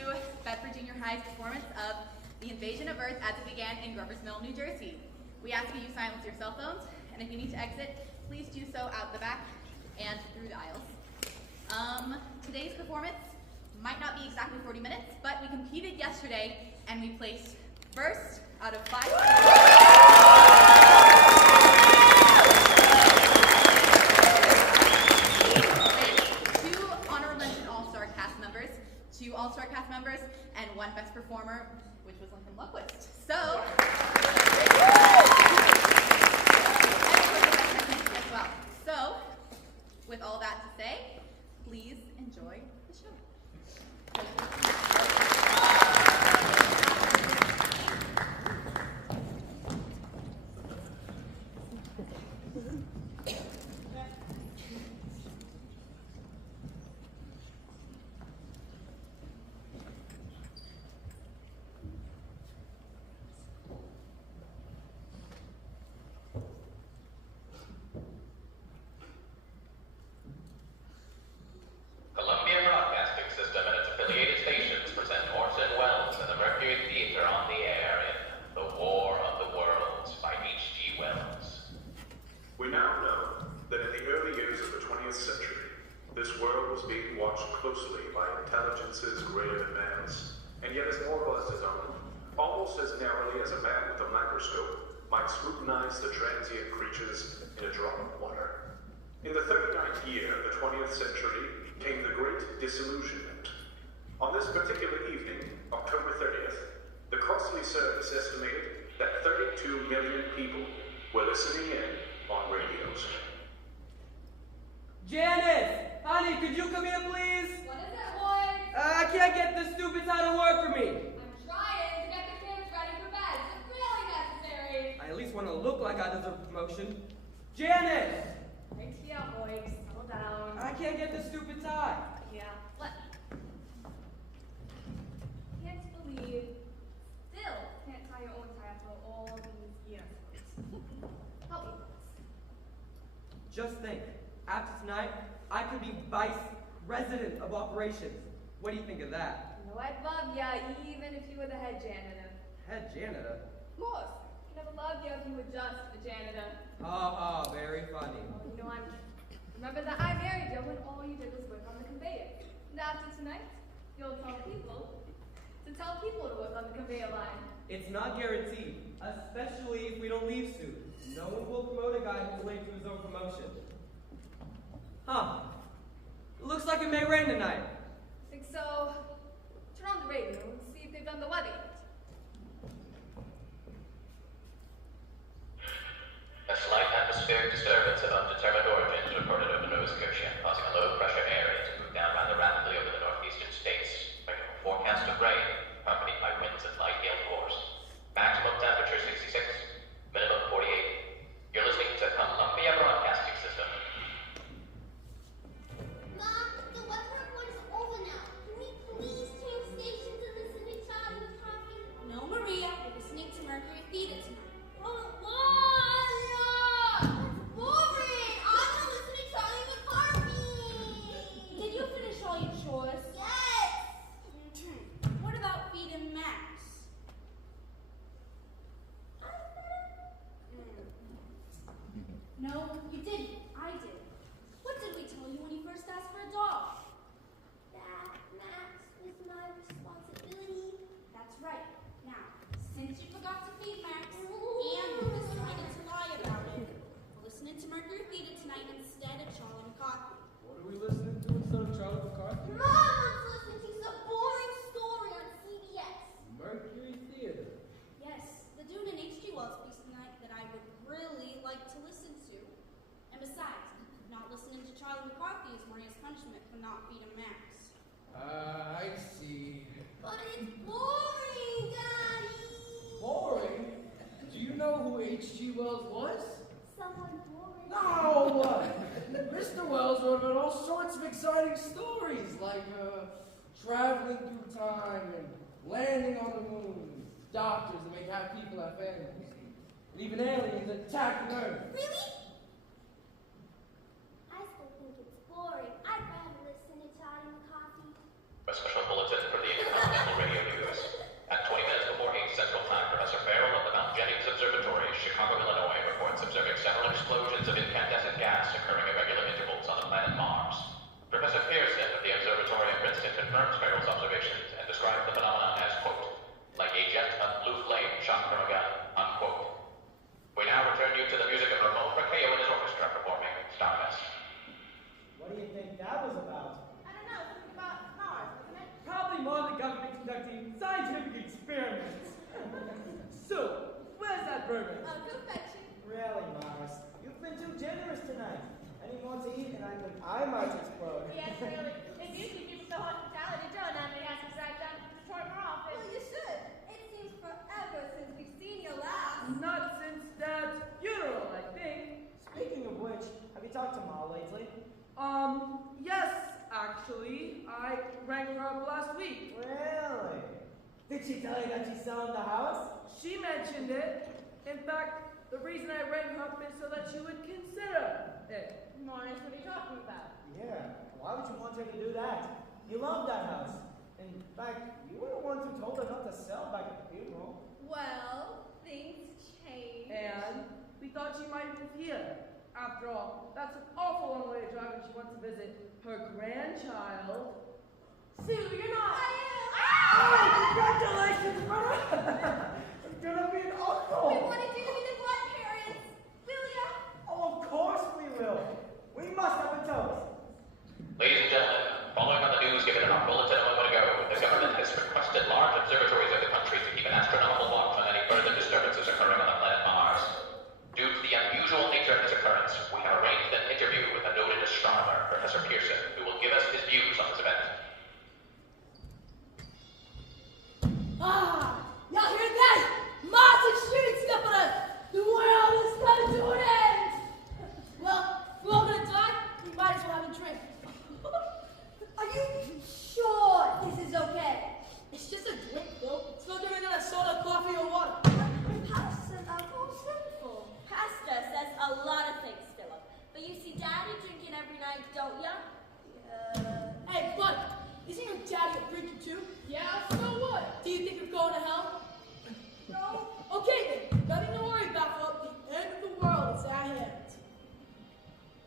to Bedford Junior High's performance of The Invasion of Earth as it began in Grover's Mill, New Jersey. We ask that you silence your cell phones, and if you need to exit, please do so out the back and through the aisles. Today's performance might not be exactly 40 minutes, but we competed yesterday, and we placed first out of 5. Two All-Star cast members, and one Best Performer, which was Lincoln Lundquist. So, as well. So, with all that to say, please enjoy the show. In the 39th year of the 20th century came the Great Disillusionment. On this particular evening, October 30th, the Crossley service estimated that 32 million people were listening in on radios. Janice! Honey, could you come here, please? What is it, boy? I can't get this stupid title work for me. I'm trying to get the kids ready for bed. It's really necessary. I at least want to look like I deserve promotion. Janice! Right here, boys. Settle down. I can't get this stupid tie. Yeah. What? Can't believe. Still can't tie your own tie after all these years. Help me. Just think, after tonight, I could be vice president of operations. What do you think of that? You know, I'd love ya, even if you were the head janitor. Head janitor? Of course. I'd never love you if you were just the janitor. Ha ha, very funny. Oh, you know, remember that I married you when all you did was work on the conveyor. And after tonight, you'll tell people to work on the conveyor line. It's not guaranteed, especially if we don't leave soon. No one will promote a guy who's late to his own promotion. Huh. Looks like it may rain tonight. Think so? Turn on the radio and see if they've done the weather yet. A slight atmospheric disturbance of undetermined origin is reported over Nova Scotia, causing a low-pressure area to move down rather rapidly over the northeastern states, bringing a forecast of rain, accompanied by winds of light gale force. Maximum temperature 66, minimum 48. You're listening to Columbia Broadcasting System. Mom, the weather report is over now. Can we please change stations and listen to Charlie with Coffee? No, Maria, we're listening to Mercury Theater tonight. Oh, why? That's boring. I want to listen to Charlie McCarthy. Did you finish all your chores? Yes. What about Feed and Max? No, you didn't. I did. What did we tell you when you first asked for a dog? That Max was my responsibility. That's right. Now, since you forgot to feed Max and you decided to lie about it, we're listening to Mercury Theater tonight instead of Charlie McCarthy. What are we listening to instead of Charlie McCarthy? Mom wants to listen to some boring story on CBS. Mercury Theater. Yes, the Dune and H.G. Wells piece tonight that I would really like to listen to. And besides, not listening to Charlie McCarthy is Maria's punishment for not feeding Max. I see. But it's boring, Daddy. Boring? Do you know who H.G. Wells was? Someone boring. No! Mr. Wells wrote about all sorts of exciting stories, like traveling through time and landing on the moon, doctors that make happy people have families, and even aliens attacking Earth. Really? I still think it's boring. I'd rather listen to Charlie McCarthy. A special bulletin from the economic confirms Carroll's observations and describes the phenomenon as, quote, like a jet of blue flame shot from a gun, unquote. We now return you to the music of Ramon Fracchio and his orchestra performing Stardust. What do you think that was about? I don't know, something about Mars, wasn't it? Probably more the government conducting scientific experiments. So, where's that bourbon? I'll go fetch it. Really, Mars? You've been too generous tonight. Any more to eat and I think I might explode. Yes, really. If you keep people so hospitality, Joe and I may have to drive down to the Detroit more often. Well, you should. It seems forever since we've seen you last. Not since Dad's funeral, I think. Speaking of which, have you talked to Ma lately? Yes, actually. I rang her up last week. Really? Did she tell you that she's selling the house? She mentioned it. In fact, the reason I rang her up is so that she would consider it. Morris, what are you talking about? Yeah. Why would you want her to do that? You love that house. In fact, you were the ones who told her not to sell back at the funeral. Well, things change. And we thought she might move here. After all, that's an awful long way to drive when she wants to visit her grandchild. Sue, you're not. I am. Oh, congratulations, brother! I'm gonna be an uncle! We wanted you to be the godparents. Will ya? Oh, of course we will. We must have a toast. Ladies and gentlemen, following on the news given in our bulletin a moment ago, the government has requested large observatories of the country to keep an astronomical watch on any further disturbances occurring on the planet Mars. Due to the unusual nature of this occurrence, we have arranged an interview with a noted astronomer, Professor Pearson, who will give us his views on this event. Ah, y'all hear that? Mars is shooting stuff at us. The world is coming to an end. Well, if we're all gonna die, we might as well have a drink. Are you sure this is okay? It's just a drink, Bill. It's no different than a soda, coffee, or water. Pasta says alcohol's sinful. Pasta says a lot of things, Philip. But you see Daddy drinking every night, don't ya? Hey, bud, isn't your daddy a drinker too? Yeah, so what? Do you think you're going to hell? No. Okay then, nothing to worry about, Philip. The end of the world is at hand.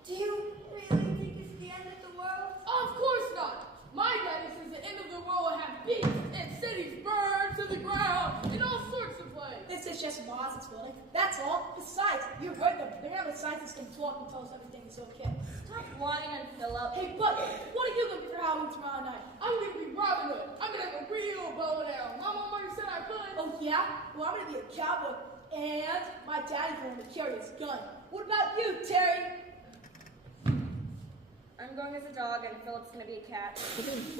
Do you really think it's the end of the world? Of course not. My daddy says the end of the world will have beasts and cities burned to the ground and all sorts of places. This is just Mars exploding. That's all. Besides, you heard them. They're gonna have a scientist come talk and tell us everything is okay. Stop whining, Philip. Hey, bud, what are you gonna be prowling tomorrow night? I'm gonna be Robin Hood. I'm gonna have a real bow and arrow. My mom already said I could. Oh yeah? Well, I'm gonna be a cowboy, and my daddy's gonna carry his gun. What about you, Terry? I'm going as a dog, and Philip's gonna be a cat. Good evening,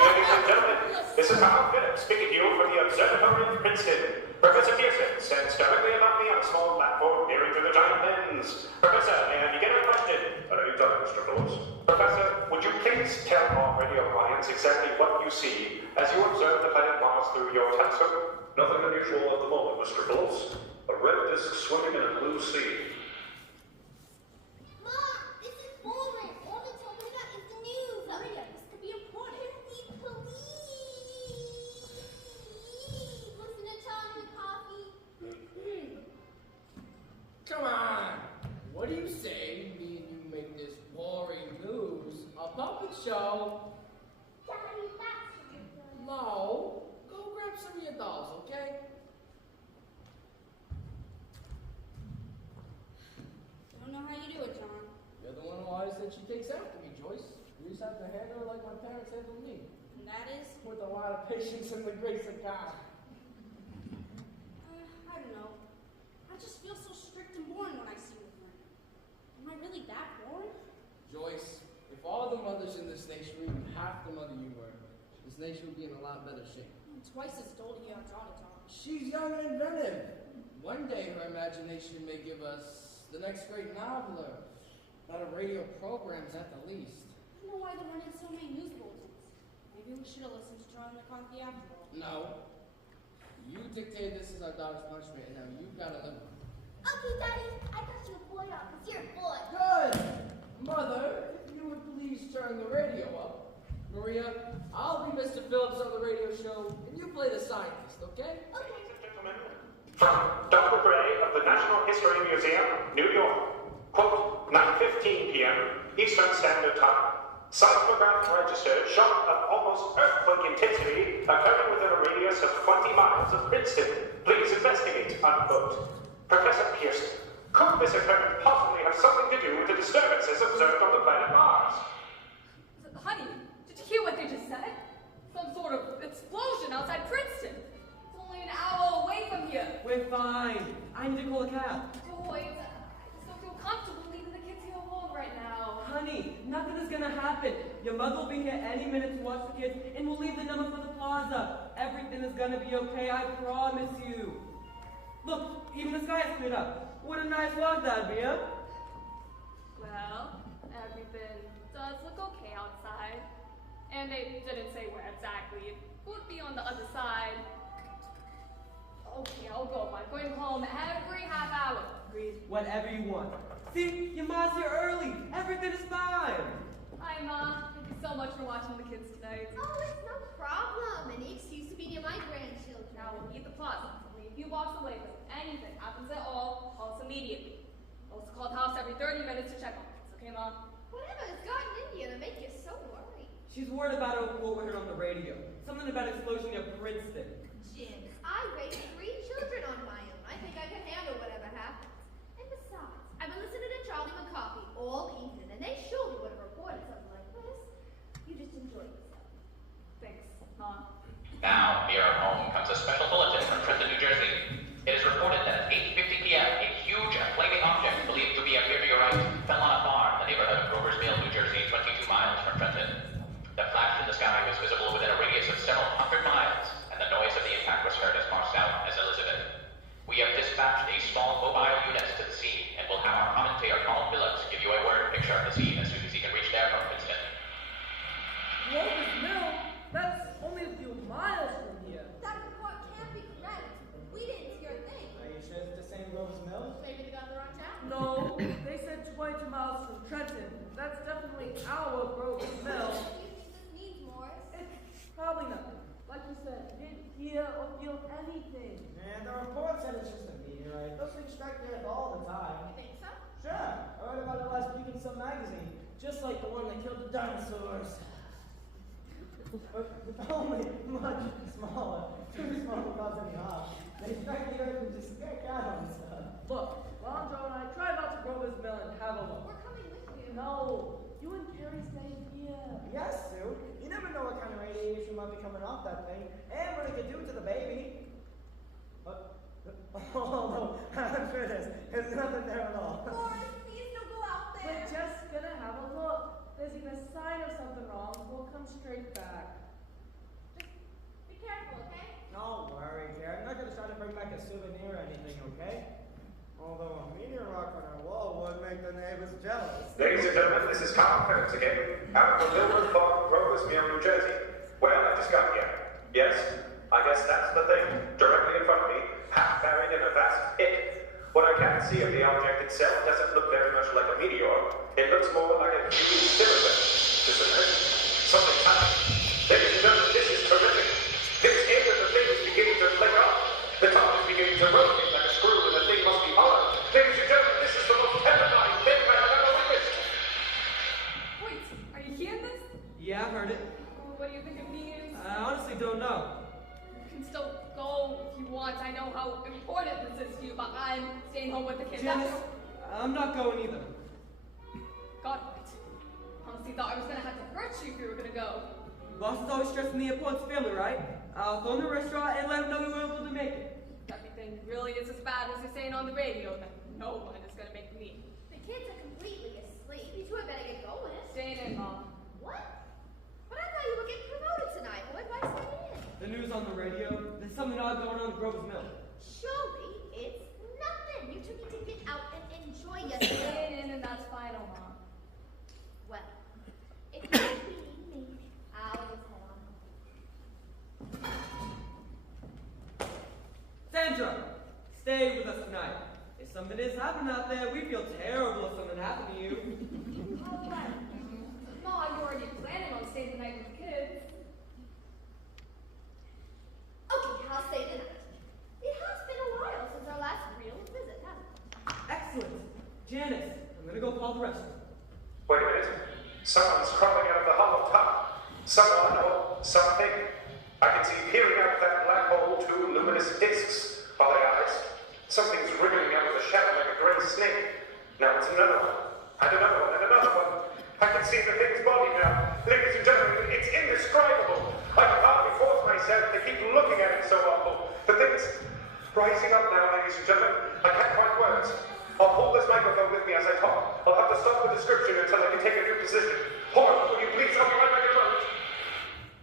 ladies and gentlemen. This is Howard Phillips speaking to you from the Observatory of Princeton. Professor Pearson stands directly above me on a small platform peering through the giant lens. Professor, may I begin a question? What have you done, Mr. Phillips? Professor, would you please tell our radio audience exactly what you see as you observe the planet Mars through your telescope? Nothing unusual at the moment, Mr. Phillips. A red disk swimming in a blue sea. Mom, this is boring. All they told me about is the news. Hurry up, this could be important. Please listen to Charlie Coffee. Come on! What do you say me and you make this boring news a puppet show? Daddy, that's ridiculous. No. Go grab some of your dolls, okay? Don't know how you do it, John. You're the one who always said she takes after me, Joyce. You just have to handle her like my parents handled me. And that is, With a lot of patience and the grace of God. I don't know. I just feel so strict and boring when I see you with her. Am I really that boring? Joyce, if all the mothers in this nation were even half the mother you were, this nation would be in a lot better shape. I'm twice as dull to hear John talk. She's young and inventive. One day her imagination may give us the next great novel or better radio programs at the least. I don't know why there weren't so many news bulletins. Maybe we should have listened to John McCarthy after all. No. You dictated this is our daughter's punishment, and now you've got to live with it. Okay, Daddy, I got you a boy up. It's your boy. Good! Mother, if you would please turn the radio up. Maria, I'll be Mr. Phillips on the radio show, and you play the scientist, okay? Okay. Ladies and gentlemen, from Dr. Gray of the National History Museum, New York. Quote, 9:15 p.m. Eastern Standard Time. Seismograph registered shock of almost earthquake intensity occurring within a radius of 20 miles of Princeton. Please investigate, unquote. Professor Pearson, could this occurrence possibly have something to do with the disturbances observed on the planet Mars? Honey, did you hear what they just said? Some sort of explosion outside Princeton. It's only an hour away from here. We're fine. I need to call a cab. Boys, I just don't feel comfortable leaving the kids here alone right now. Honey, nothing is gonna happen. Your mother will be here any minute to watch the kids, and we'll leave the number for the plaza. Everything is gonna be okay, I promise you. Look, even the sky is cleared up. What a nice walk that'd be, huh? Well, everything does look okay outside. And they didn't say where exactly. It would be on the other side. Okay, I'll go. I'm going home every half hour. Agreed. Whatever you want. See, your mom's here early. Everything is fine. Hi, Ma. Thank you so much for watching the kids tonight. Oh, it's no problem. Any excuse to be near my grandchildren. Now we'll leave the plaza. Only a few blocks away, but if anything happens at all, call us immediately. We'll also call the house every 30 minutes to check on things. Okay, Mom? Whatever has gotten in you to make you so worried? She's worried about a quote we heard on the radio. Something about explosion near Princeton. Jim, I raised 3 children on my own. I think I can handle whatever happens. And besides, I've been listening to Charlie McCarthy all evening, and they surely would have reported something like this. You just enjoy yourself. Thanks, Mom. Now, near our home comes a special bulletin from Trenton, New Jersey. It is reported that at 8:50 p.m., a huge and flaming object believed to be a meteorite fell on a farm in the neighborhood of Grover's Mill, New Jersey, 22 miles from Trenton. The flash in the sky was visible within a radius of several hundred miles, and the noise of the impact was heard as far south as Elizabeth. We have dispatched a small mobile unit to the scene, and will have our commentator, Paul Phillips, give you a word picture of the scene as soon as he can reach there from Princeton. Grover's Mill? That's only a few miles from here. That report can't be correct. We didn't hear a thing. Are you sure it's the same Grover's Mill? Maybe they got the wrong town. No, they said 22 miles from Trenton. That's definitely our Grover's Mill. What do you think this means, Morris? It's probably nothing. Like you said, you didn't hear or feel anything. And the report said it's just a meteorite. Those things strike the earth all the time. You think so? Sure. I read about it last week in some magazine. Just like the one that killed the dinosaurs. But only much smaller. Too small to cause any harm. They strike the earth and just scare cats. Look, Lonzo and I tried out to Grover's Mill and have a look. We're coming with you. No, you and Carrie stay here. Yes, Sue. You never know what kind of radiation might be coming off that thing, and what it could do to the baby. Although, I'm sure there's nothing there at all. Morris, please don't go out there. We're just gonna have a look. If there's even a sign of something wrong, we'll come straight back. Be careful, okay? Don't worry, Karen. I'm not gonna try to bring back a souvenir or anything, okay? Although a meteor rock on our wall would make the neighbors jealous. Ladies and gentlemen, this is Carl Phillips again, out of Millwood Park, Grover's Mill, New Jersey. Well, I've just got here. Yes, I guess that's the thing. Directly in front of me, half buried in a vast pit. What I can see of the object itself doesn't look very much like a meteor. It looks more like a huge cylinder. Just a minute. Something's happening. Ladies and gentlemen, this is terrific. This end of the thing is beginning to flick off. The top is beginning to rotate like a screw, and the thing must be hollow. Ladies and gentlemen, this is the most terrifying thing I have ever witnessed. Wait, are you hearing this? Yeah, I've heard it. What do you think it means? I honestly don't know. You can still go if you want. I know how important this is to you, but I'm staying home with the kids. Janice, I'm not going either. God, wait. Honestly thought I was gonna have to hurt you if you were gonna go. Boss is always stressing the importance of family, right? I'll phone the restaurant and let them know we were able to make it. If everything really is as bad as you're saying on the radio, then no one is gonna make me. The kids are completely asleep. You two had better get going. Staying in, Mom. What? But I thought you were getting promoted tonight. Why stay in? The news on the radio, there's something odd going on at Grover's Mill. Surely it's nothing. You two need to get out and enjoy yourself. Staying in, and that's final, Mom. Well, if you don't believe me, I'll just head on home. Sandra, stay with us tonight. If something is happening out there, we feel terrible if something happened to you. Oh, what? Ma, you already planning on staying the night with the kids. Okay, I'll stay the night. It has been a while since our last real visit, hasn't it? Excellent. Janice, I'm gonna go call the restaurant. Wait a minute. Someone's crawling out of the hollow top. Someone or something. I can see peering out of that black hole two luminous discs, are they eyes? Something's wriggling out of the shadow like a gray snake. Now it's another one, and another one, and another one. I can see the thing's body now. Ladies and gentlemen, it's indescribable. I can hardly force myself to keep looking at it so awful. The thing's rising up now, ladies and gentlemen. I can't find words. I'll hold this microphone with me as I talk. I'll have to stop the description until I can take a new position. Horn, will you please help me right back in front?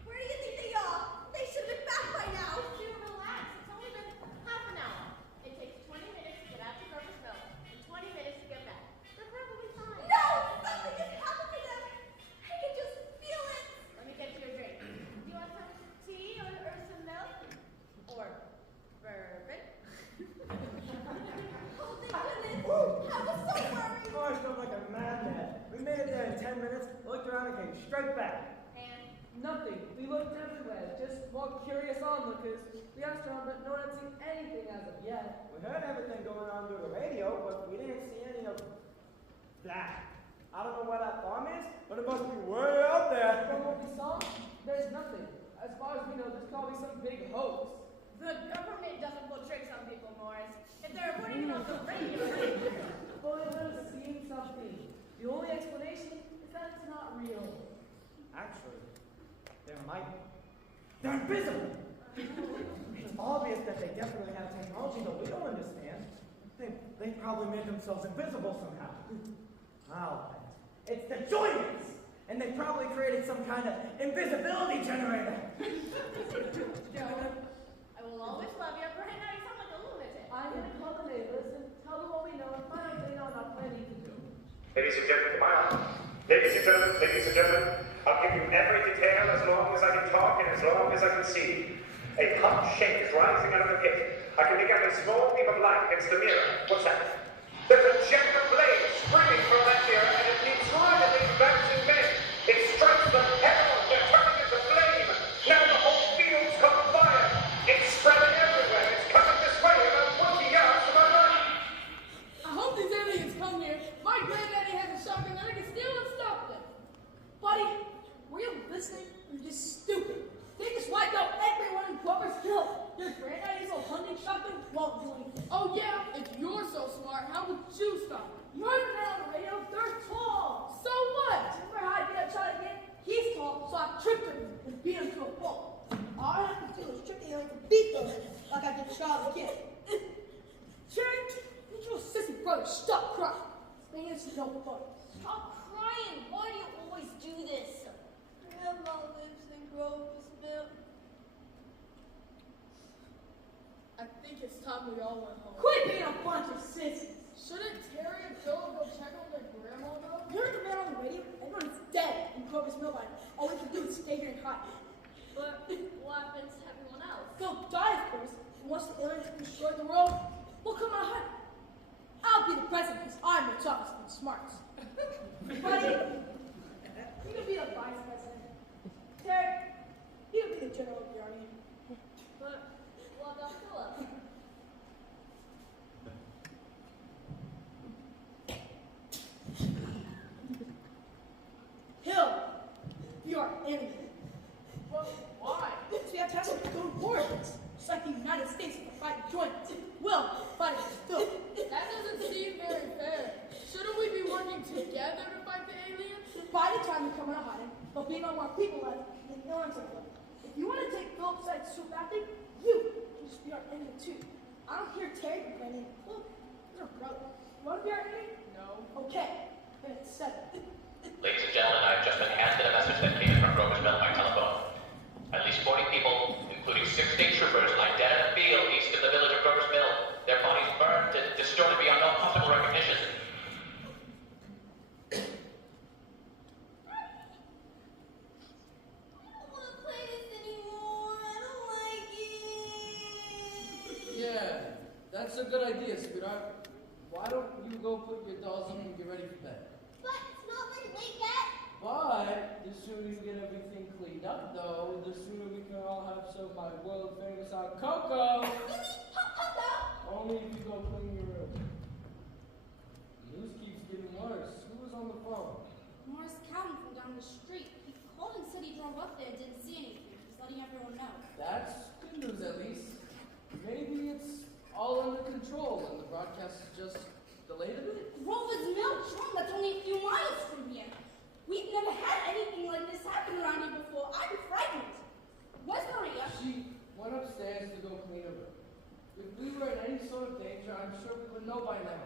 Where do you think they are? They should have been back by now. Dude, relax. It's only been half an hour. It takes 20 minutes to get out to Groversville and 20 minutes to get back. They're probably fine. No! Something is happening to them. I can just feel it. Let me get you a drink. Do you want some tea or some milk? Or bourbon? Oh, thank goodness. I was so worried. Oh, I felt like a madman. We made it there in 10 minutes, looked around and came straight back. And Nothing. We looked everywhere, just more curious onlookers. We asked around, but no one had seen anything as of yet. We heard everything going on through the radio, but we didn't see any of that. I don't know where that farm is, but it must be way out there. From what we saw, there's nothing. As far as we know, there's probably some big hoax. the government doesn't pull tricks on people, Morris. If they're reporting it on the radio. Well, it would have seen something. The only explanation is that it's not real. Actually, there might be. They're invisible! It's obvious that they definitely have technology that we don't understand. They probably made themselves invisible somehow. I'll bet. It's the joiners! And they probably created some kind of invisibility generator. Joe, I will always love you, but right now you sound like a lunatic. I'm going to call the neighbors and tell them what we know and find out if they know enough planning to do. Ladies and gentlemen, come on. Ladies and gentlemen, I'll give you every detail as long as I can talk and as long as I can see. A hot shake is rising out of the pit. I can make out a small beam of light against the mirror. What's that? There's a jet of blaze springing from that mirror, and it leads right at these bouncing men. It strikes them head on. They're turning into flame. Now the whole field's caught fire. It's spreading everywhere. It's coming this way, about 20 yards from my body. I hope these aliens come here. My granddaddy has a shotgun and I can steal and stop them. Buddy, were you listening? You're just stupid. They just wiped out everyone in Glover's Hill. Your granddaddy's old hunting shotgun won't do anything. Oh yeah, if you're so smart, how would you stop them? You heard the man on the radio, they're tall. So what? Remember how I beat up Charlie again? He's tall, so I tripped him and beat him to a pulp. All I have to do is trick the alien to beat them like I did Charlie again. Cherry, need your sissy brother stop crying. This thing is no fun. Stop crying. Why do you always do this? Grandma lives in Groversville. I think it's time we all went home. Quit being a bunch of sissies. Shouldn't Terry and Phil go check on their grandma though? You heard the man on the radio? Everyone's dead in Groversville by now. All we can do is stay here and hide. But what happens to everyone else? They'll die, of course. And once the aliens destroy the world, we'll come out hiding. I'll be the president because I'm the toughest and smartest. Buddy, you can be the vice president. Terry, you can be the general of the army. But what about Philip? Hill, you are enemy. But why? Because we have to have some good war against them. Just like the United States will fight and join us. Well, fight against Phil. That doesn't seem very fair. Shouldn't we be working together to fight the aliens? By the time we come out of hiding, there'll be no more people left than aliens are left. If you want to take Philip's side so badly, you can just be our enemy too. I don't hear Terry complaining. Look, he's our brother. You want to be our enemy? No. Okay, then it's settled. Ladies and gentlemen, I've just been handed a message that came in from Groversville by telephone. At least 40 people, including 6 state troopers, lie dead in a field east of the village of Groversville. Their bodies burned and distorted beyond all possible recognition. Yeah, that's a good idea, sweetheart. Why don't you go put your dolls up and get ready for bed? But it's not been late yet. But the sooner you get everything cleaned up, though, the sooner we can all have some of my world famous hot cocoa. You mean hot cocoa? Only if you go clean your room. The news keeps getting worse. Who was on the phone? Morris County from the street. He called and said he drove up there and didn't see anything. He's letting everyone know. That's good news, at least. Maybe it's all under control and the broadcast is just delayed a bit. Grover's Mill, John, that's only a few miles from here. We've never had anything like this happen around here before. I'm frightened. Where's Maria? She went upstairs to go clean her room. If we were in any sort of danger, I'm sure we would know by now.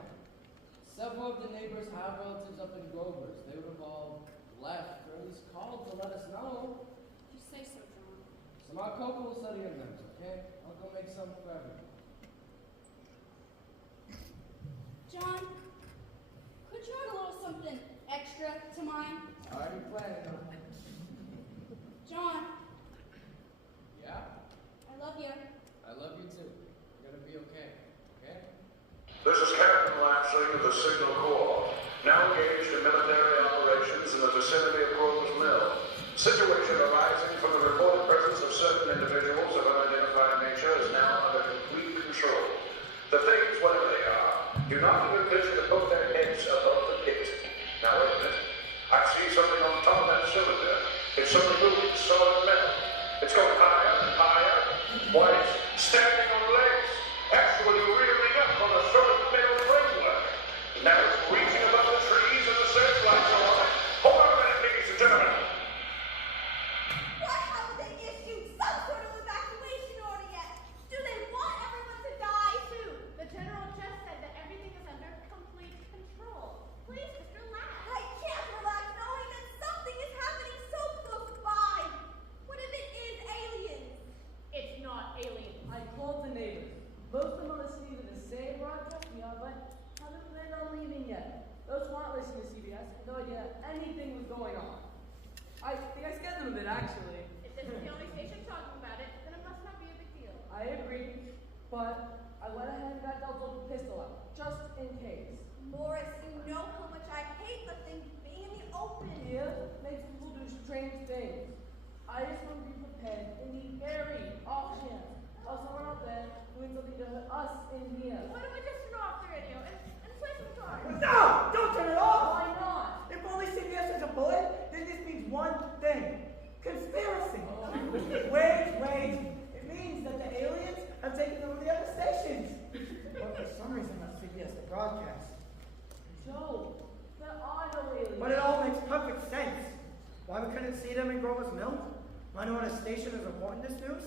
Several of the neighbors have relatives up in Grover's. They would have all left, or at least called to let us know. You say so, John. So my Coco will study in them, okay? I'll go make some for everyone. John, could you add a little something extra to mine? I already planned on it. John, Yeah? I love you. I love you too. You're gonna be okay, okay? This is Captain Lapsley of the Signal Corps, now engaged in military operations in the vicinity of Grover's Mill. Situation arising from the reported presence of certain individuals of unidentified nature is now under complete control. The things, whatever they are, do not even venture to poke their heads above the pit. Now wait a minute. I see something on top of that cylinder. It's something moving, solid metal. It's going higher and higher. Why, it's standing on legs, actually rearing up on a solid metal framework. Now it's reaching above the trees and the searchlights are on it. Hold on a minute, ladies and gentlemen. Why haven't they issued some sort of evacuation order yet? Do they want everyone to die too? The general just said that everything is under complete control. Please just relax. I can't relax knowing that something is happening so close by. What if it is aliens? It's not aliens. I called the neighbors. Most of them are listening to the same broadcast we are, but haven't planned on leaving yet. Those who aren't listening to CBS had no idea anything was going on. I think I scared them a bit, actually. If this is the only station talking about it, then it must not be a big deal. I agree, but I went ahead and got Del's old pistol out, just in case. Morris, you know how much I hate the thing being in the open. Fear makes people do strange things. I just want to be prepared in the very off chance of someone out there doing something to hurt us in here. Why don't we just turn off the radio and play some cards? No! Don't turn it off! Why not? If only CBS has a bullet, then this means one thing. Conspiracy. Wait. It means that the aliens have taken over the other stations. But for some reason, not CBS to broadcast. Joe, there are no aliens. But it all makes perfect sense. Why we couldn't see them in Grover's Mill? Why no other station is reporting this news?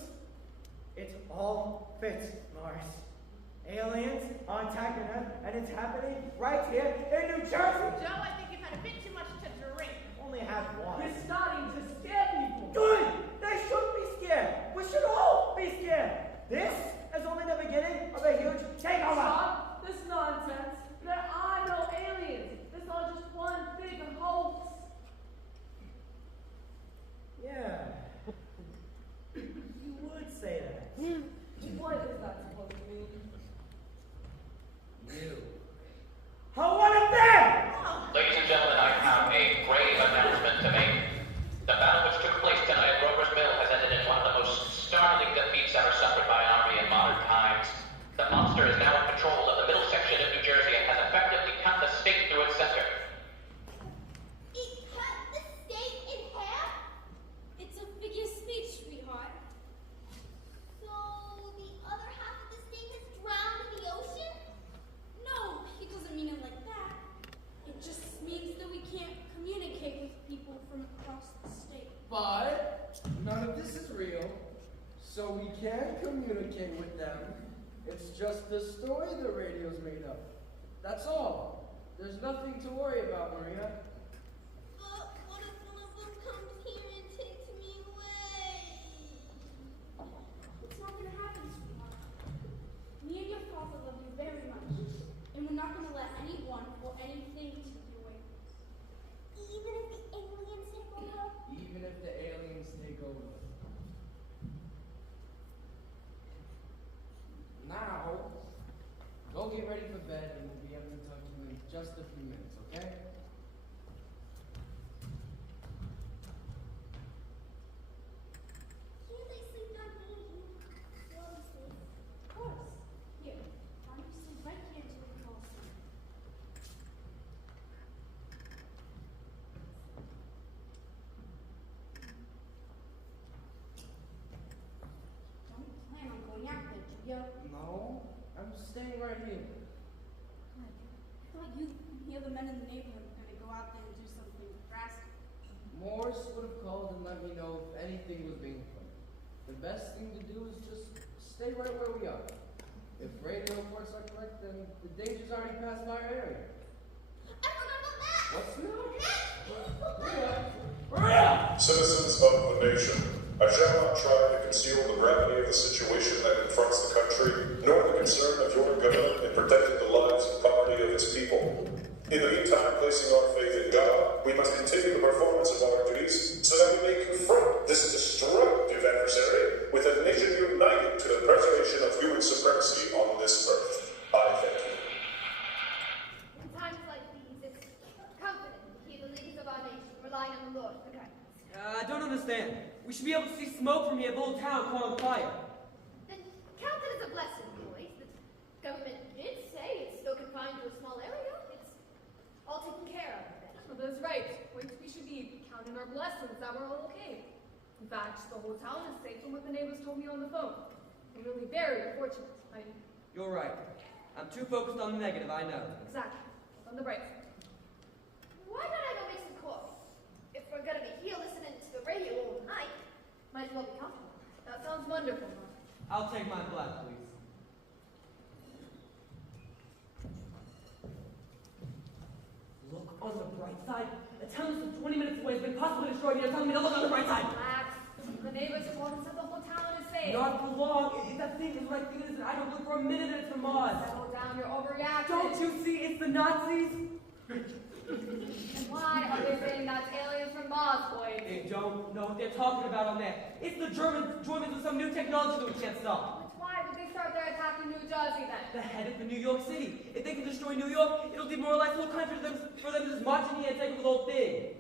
It all fits, Morris. Aliens are attacking us, and it's happening right here in New Jersey. Joe, I think you've had a bit too much to drink. Only have one. You're starting to scare people. Good! They should be scared. We should all be scared. This is only the beginning of a huge takeover. Stop this nonsense. There are no aliens. This is all just one big hoax. Yeah. You would say that. What is that supposed to mean? You. How one of them? Ladies and gentlemen, I have a grave announcement to make. The battle which took place tonight at Grover's Mill has ended in one of the most startling defeats ever suffered by an army in modern times. The monster is now in control of the middle section of New Jersey and has effectively cut the state through its center. It cut the state in half? It's a figure of speech, sweetheart. So the other half of the state is drowned in the ocean? No, he doesn't mean it like that. It just means that we can't communicate with people from across the state. But none of this is real, so we can communicate with them. It's just the story the radio's made up. That's all. There's nothing to worry about, Maria. But what if one of them comes here and takes me away? It's not gonna happen, sweetheart. Me and your father love you very much, and we're not gonna let anyone or anything take you away from us. Even if the aliens take over? Even if the aliens take over. Now, go get ready for bed and we'll be able to talk to you in just a few minutes, okay? let me know if anything was being played. The best thing to do is just stay right where we are. If radio reports are correct, then the danger's already passed by our area. I forgot about that! What's Citizens of the nation, I shall not try to conceal the gravity of the situation that confronts the country, nor the concern of your government in protecting the lives and property of its people. In the meantime, placing our faith in God, we must continue the performance of our duties so that we may confront this destructive adversary with a nation united to the preservation of human supremacy on this earth. I thank you. In times like these, it's comforting to hear the leaders of our nation relying on the Lord for guidance. I don't understand. We should be able to see smoke from here, the whole town caught on fire. Then count it as a blessing, boys. The government did say it's still confined to a small area. It's all taken care of. Well, that's right. We should be counting our blessings that we're all okay. In fact, the whole town is safe from what the neighbors told me on the phone. I'm really very fortunate. You're right. I'm too focused on the negative, I know. Exactly. On the bright side. Why don't I go make some coffee? If we're gonna be here listening to the radio all night, might as well be comfortable. That sounds wonderful, Mom. I'll take mine black, please. Look on the bright side. The town is 20 minutes away. It's been possibly destroyed. You're telling me to look on the bright side. Relax. The neighbors have told us that the whole town is safe. Not for long. If that thing is what I think it is, I don't believe for a minute that it's from Mars. Settle down. You're overreacting. Don't you see? It's the Nazis. And why are they saying that's aliens from Mars, boys? They don't know what they're talking about on there. It's the Germans with some new technology that we can't stop. But why would they start their attack in New Jersey then? The head of New York City. If they can destroy New York, it'll demoralize the whole country for them to just march in here and take over the whole thing.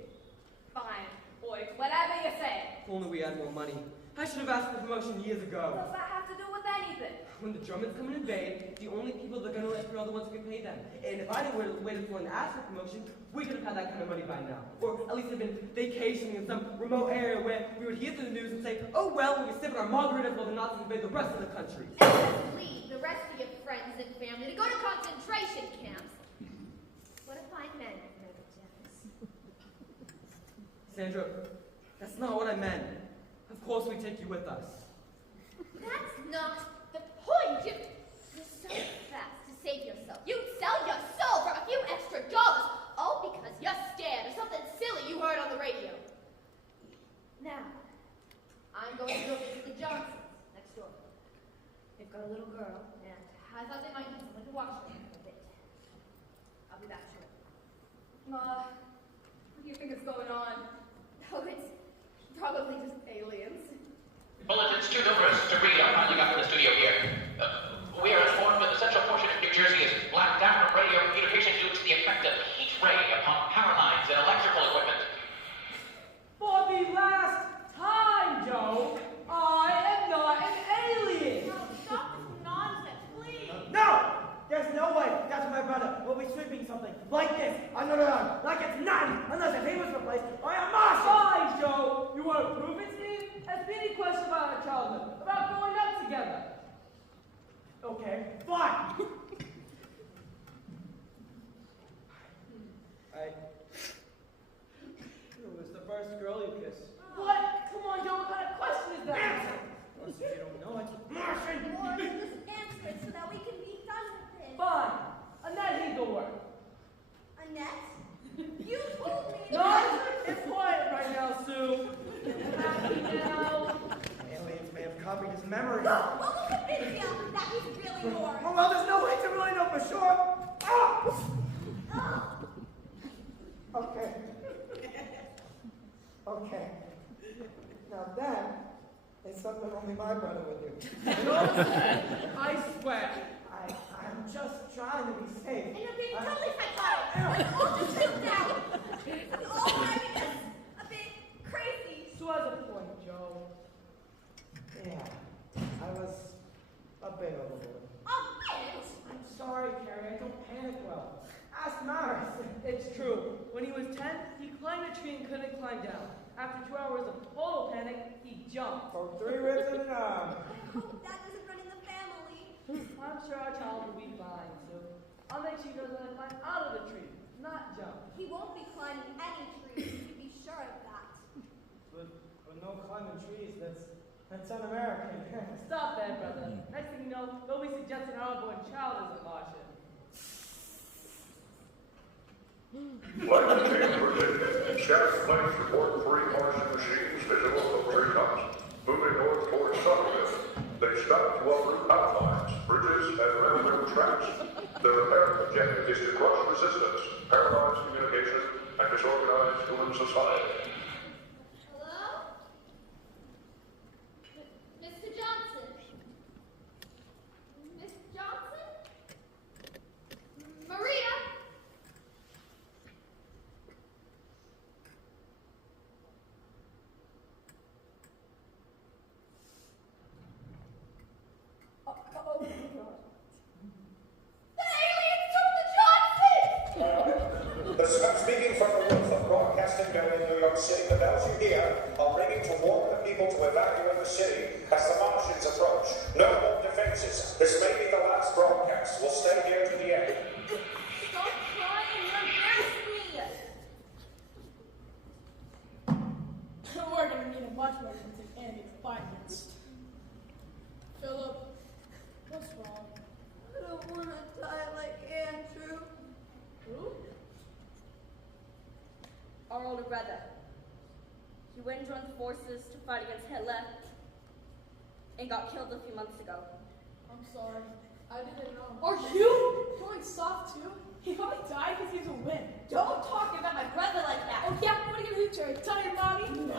Fine, boys. Whatever you say. If only we had more money. I should have asked for promotion years ago. What does that have to do with anything? When the Germans come and invade, the only people they're going to let through are the ones who can pay them. And if I didn't wait for an ask for promotion, we could have had that kind of money by now. Or at least have been vacationing in some remote area where we would hear through the news and say, oh well, we were sipping our margaritas while the Nazis invade the rest of the country. And just leave the rest of your friends and family to go to concentration camps. What if I meant, Mary Janice? Sandra, that's not what I meant. Of course we take you with us. That's not the point, Jim. You're so fast to save yourself. You'd sell your soul for a few extra dollars, all because you're scared of something silly you heard on the radio. Now, I'm going to go visit the Johnsons next door. They've got a little girl, and I thought they might need someone to watch them a bit. I'll be back shortly. Ma, what do you think is going on? Oh, it's probably just aliens. Bulletins too numerous to read. I finally got to the studio here. We are informed that the central portion of New Jersey is blacked out from radio communication due to the effect of heat ray upon power lines and electrical equipment. For the last time, Joe, I am not an alien. No, stop this nonsense, please. No! There's no way that's my brother will be sweeping something like this underground, like it's nothing, unless if he was replaced by a Martian. Fine, Joe. You want to prove it, Steve? Ask me any question about our childhood, about growing up together. Okay, fine. Who was the first girl you kissed? What? Come on, Joe. What kind of question is that? Unless you don't know, it's Martian. Or just answer it so that we can be done with it. fine. Annette needs to work. Annette? You told me to No, it's quiet right now, Sue. Happy now. Aliens may have copied his memory. No, well, look at video that he's really bored. Oh, well, there's no way to really know for sure. Ah! Okay. Okay. Now that is something only my brother would do. I swear. I'm just trying to be safe. And you're being totally psychotic. Let's all just sit down. It's all driving us a bit crazy. Sue has a point, Joe. Yeah, I was a bit overboard. A bit? I'm sorry, Carrie. I don't panic well. Ask Maris. It's true. When he was 10, he climbed a tree and couldn't climb down. After 2 hours of total panic, he jumped. Broke 3 ribs in an arm. I hope that doesn't run in the family. I'm sure our child will be fine, Sue. I'll make sure he doesn't climb out of the tree, not jump. He won't be climbing any trees. You can be sure of that. But Don't climb in trees. That's un-American. Stop that, brother. Next thing you know, they'll be suggesting our unborn child is a Martian. Like the team predicted, scatter planes report 3 Martian machines visible from treetops, moving north towards Sutherland. They stop to uproot power lines, bridges, and railroad tracks. Their apparent objective is to crush resistance, paralyze communication, and disorganize human society. Hello? Mr. Johnson? Miss Johnson? Maria? Speaking from the roof of Broadcasting Building, New York City, the bells you hear are ringing to warn the people to evacuate the city as the Martians approach. No more defenses. This may be the last broadcast. We'll stay here to the end. Stop crying, you embarrass me! We're gonna need a much more than enemy to fight against. Philip, what's wrong? I don't want to die like Andrew. Who? Our older brother. He went and joined the forces to fight against Hitler and got killed a few months ago. I'm sorry. I didn't know. Are you going soft too? He probably died because he's a win. Don't talk about my brother like that. Oh yeah, what are you gonna do, Terry? Tell your mommy? No,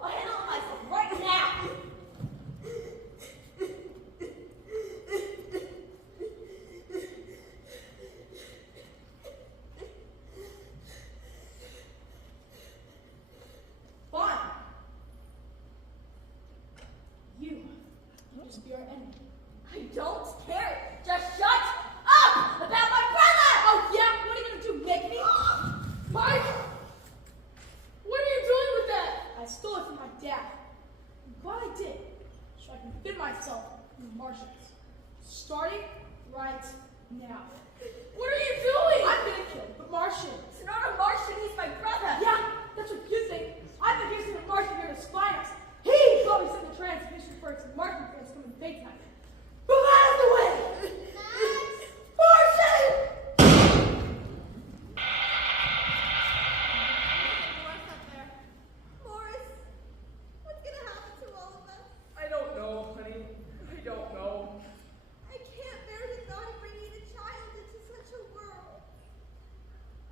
I'll handle it myself right now. Fine. You just be our enemy. I don't care. Just shut up about my brother. Oh yeah, what are you gonna do? Make me? Mike! What are you doing with that? I stole it from my dad. I'm glad I did, so I can fit myself in the Martians. Starting right now. What are you doing? I'm gonna kill the Martian. He's not a Martian. He's my brother. Yeah, that's what you think. I think he's the Martian here to spy us. He probably sent the transmission first and Martian fans come in daytime. Move out of the way! Martian! Morris up there. Morris, what's gonna happen to all of us? I don't know, honey. I don't know. I can't bear the thought of bringing a child into such a world.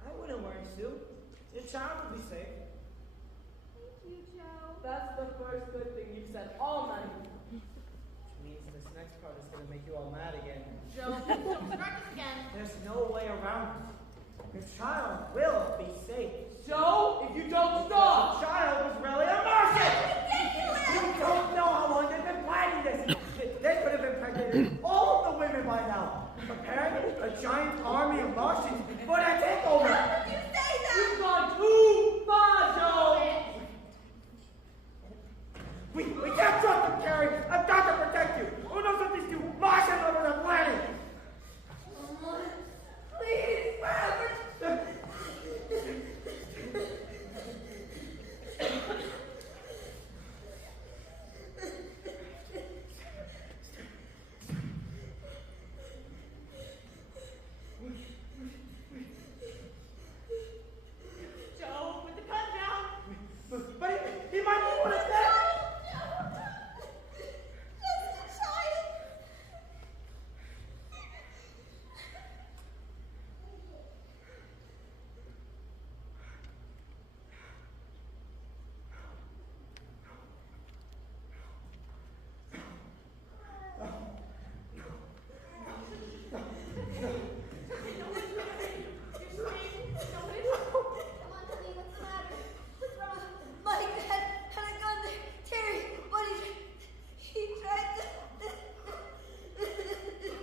I wouldn't worry, Sue. Your child will be safe. Thank you, Joe. That's the first good thing you've said all night. Which means this next part is gonna make you all mad again. Joe, don't start this again. There's no way around it. Your child will be safe. Joe, if you don't The stop. child was really a Martian! You don't know how long they've been planning this. They could have impregnated all of the women by now, preparing a giant army of Martians for their takeover. How could you say that? You've gone too far, Joe. We can't trust them, Carrie. I've got to protect you. Who knows what these two Martian lovers are planning? Please, Joe, put the gun down. But he might be one of them. just a child. Come on, honey, what's the matter? What's wrong? Mike had a gun there. Terry, what he tried to...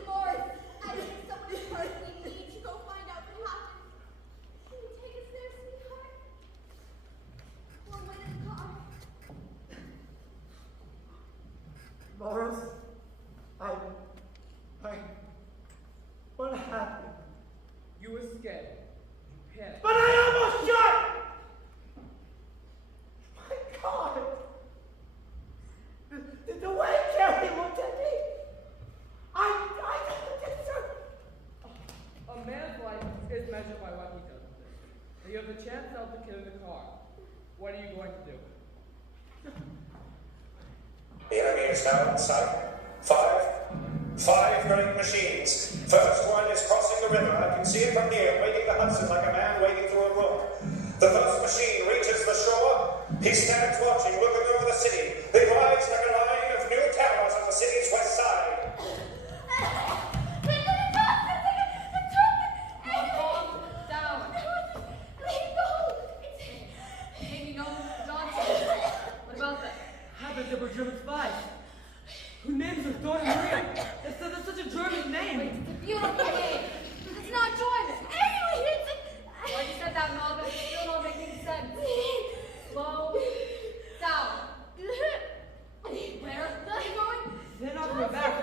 Morris, I think someone's hurt. We need to go find out what happened. Can you take us there, sweetheart? We'll wait in the car. Morris, what happened? You were scared. You panicked. But I almost shot! My God! is now in sight. Five great machines. First one is crossing the river. I can see it from here, wading the Hudson like a man wading through a brook. The first machine reaches the shore. He stands watching, looking over the city. They rise like a line of new towers on the city's west side. They were German spies. Who names her daughter Maria? That's such a German name. Wait, it's a beautiful name. It's not German. Well, you said that, Mom, but it's still not making sense. Slow down. Where are they going? They're not coming back.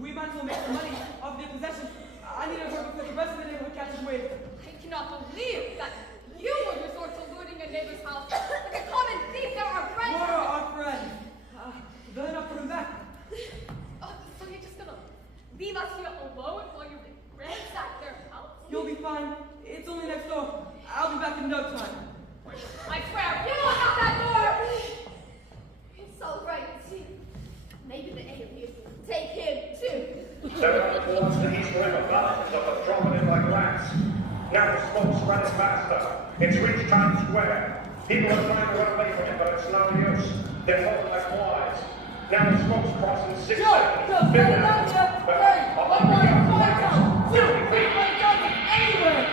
We might as well make some money off their possessions. I need to work before the rest of the neighborhood catches wind. I cannot believe that you would resort to looting a neighbor's house like a common thief. They're our friends. You're our friend. They're not coming back. So you're just gonna leave us here alone while you ransack their house? You'll be fine. It's only next door. I'll be back in no time. I swear, you lock out that door! It's all right. Maybe the aliens will take him too. Several towards the east river blast up a dropping it like rats. Now the smoke spreads faster. It's reached Times Square. People are trying to run away from it, but it's no use. They're falling like flies. Now the smoke's crossing 6 Joe, stay down here. Hey, one more fire down. 2 feet like doesn't anywhere.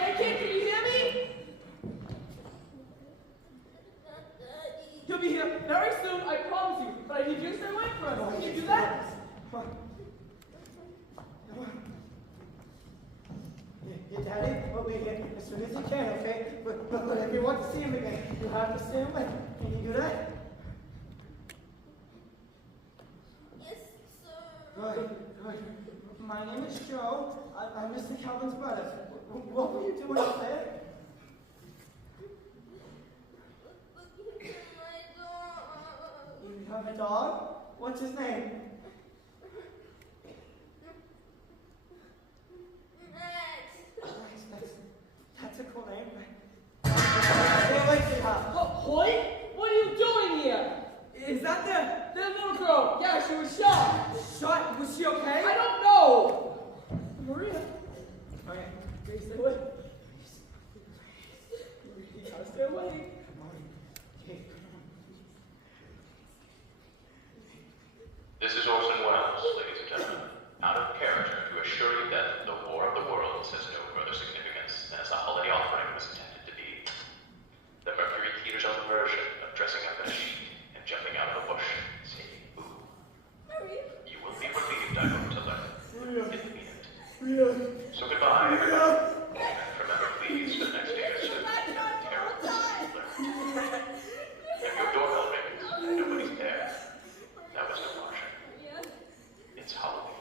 Hey kid, can you hear me? He'll be here very soon, I promise you. But I need you to stay away from him. Can you do that? Come on. Yeah, Daddy, we'll be here as soon as you can, okay? But if you want to see him again, you have to stay away. Can you do that? Yes, sir. Good. My name is Joe. I'm Mr. Calvin's brother. What were you doing up there? Looking for my dog. You have a dog? What's his name? That's a cool name. Hoyt? What are you doing here? Is that the little girl? Yeah, she was shot. Shot? Was she okay? I don't know. Maria. Okay, stay away. You gotta stay away. Come on. Okay, come on. This is Orson Welles, ladies and gentlemen, out of character to assure you that the War of the Worlds has no further significance than as a holiday offering was intended to be. The Mercury Peterson version of dressing up in a sheet and jumping out of a bush, singing "Ooh." You will be relieved, I hope to learn. Didn't mean it. So goodbye, everybody. Remember, please, the next day or so, terrible learn. If your doorbell rings and nobody's there, that was no Martian. It's Halloween.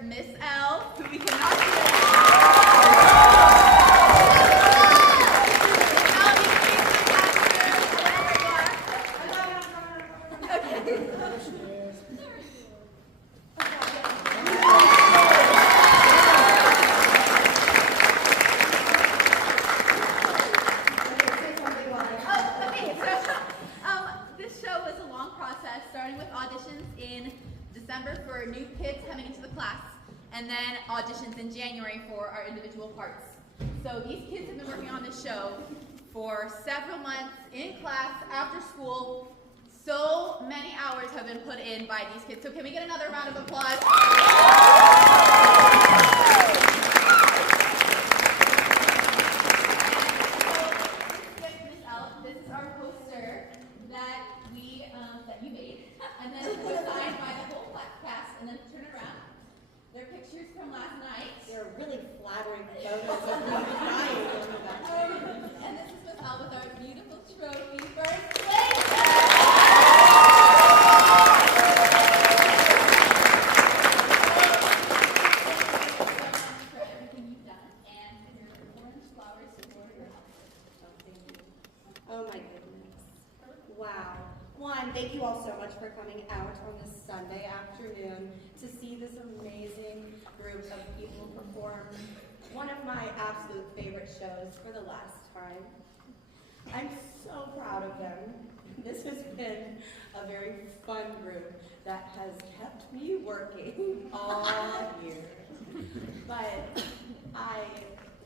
Miss L, who we cannot hear. Okay. December for new kids coming into the class, and then auditions in January for our individual parts. So these kids have been working on this show for several months in class, after school. So many hours have been put in by these kids. So can we get another round of applause? This is our poster that you made, and then it was signed by the whole cast, and then turn it around. They're pictures from last night. They're really flattering photos of me crying over that. And this is Miss L with our beautiful trophy, first place. For everything you've done, and your orange flowers for your help. So thank you. Oh my goodness. Wow. One, thank you all so much for coming out on this Sunday afternoon to see this amazing group of people perform one of my absolute favorite shows for the last time. I'm so proud of them. This has been a very fun group that has kept me working all year. But I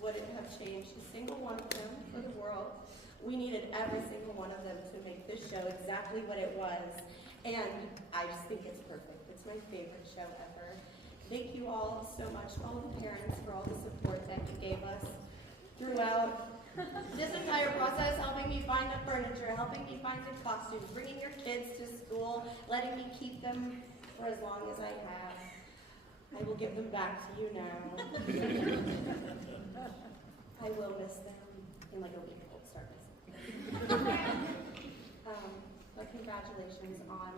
wouldn't have changed a single one of them for the world. We needed every single one of them to make this show exactly what it was. And I just think it's perfect. It's my favorite show ever. Thank you all so much, all the parents, for all the support that you gave us throughout this entire process, helping me find the furniture, helping me find the costumes, bringing your kids to school, letting me keep them for as long as I have. I will give them back to you now. I will miss them in like a week. We'll start missing. But congratulations on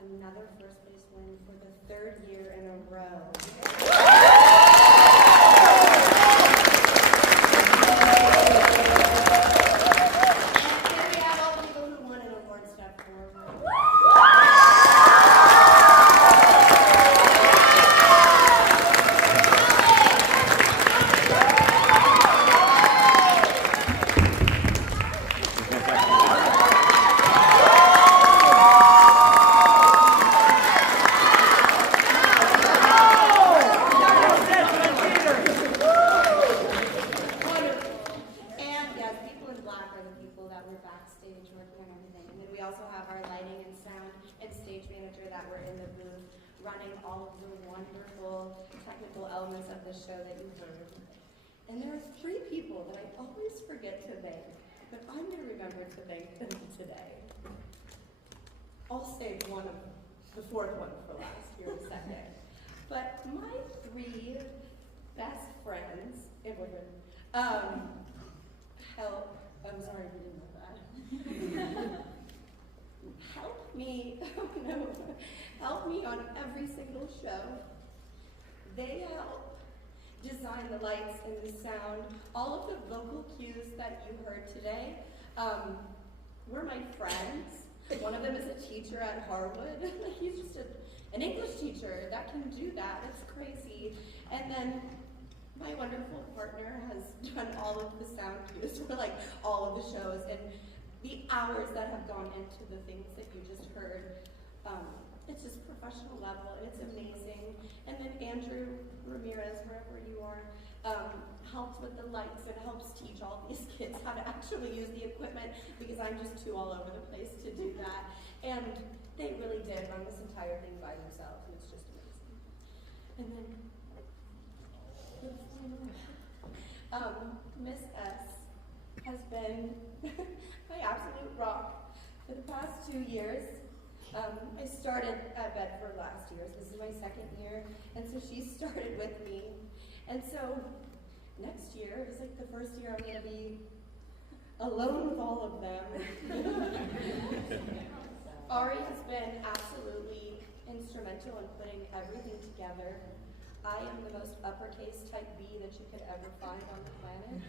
another first place win for the 3rd year in a row. Running all of the wonderful technical elements of the show that you heard. And there are 3 people that I always forget to thank, but I'm going to remember to thank them today. I'll save one of the 4th one for last here in a second. But my 3 best friends, help, I'm sorry if you didn't know that. Help me on every single show. They help design the lights and the sound, all of the vocal cues that you heard today. Were my friends. One of them is a teacher at Harwood. He's just an English teacher that can do that. It's crazy. And then my wonderful partner has done all of the sound cues for like all of the shows, and the hours that have gone into the things that you just heard. It's just professional level, and it's amazing. And then Andrew Ramirez, wherever you are, helps with the lights and helps teach all these kids how to actually use the equipment, because I'm just too all over the place to do that. And they really did run this entire thing by themselves, and it's just amazing. And then, Miss S has been my absolute rock for the past 2 years. I started at Bedford last year, so this is my 2nd year, and so she started with me. And so next year is like the first year I'm going to be alone with all of them. Ari has been absolutely instrumental in putting everything together. I am the most uppercase type B that you could ever find on the planet.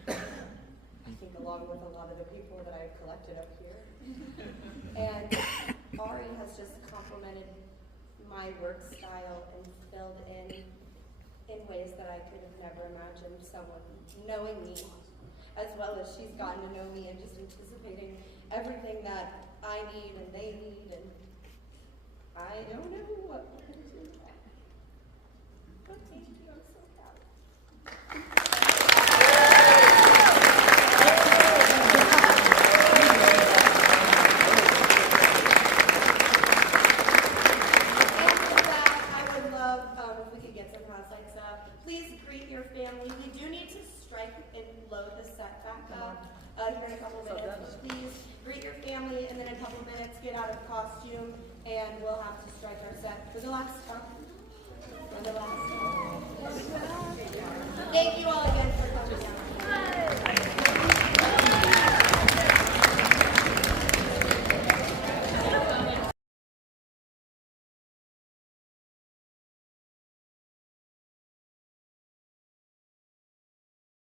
I think along with a lot of the people that I've collected up here. And Ari has just complemented my work style and filled in ways that I could have never imagined someone knowing me, as well as she's gotten to know me and just anticipating everything that I need and they need, and I don't know what we're going to do sights up. Please greet your family. We do need to strike and load the set back up here in a couple minutes. Please greet your family, and then in a couple minutes get out of costume, and we'll have to strike our set for the last time. For the last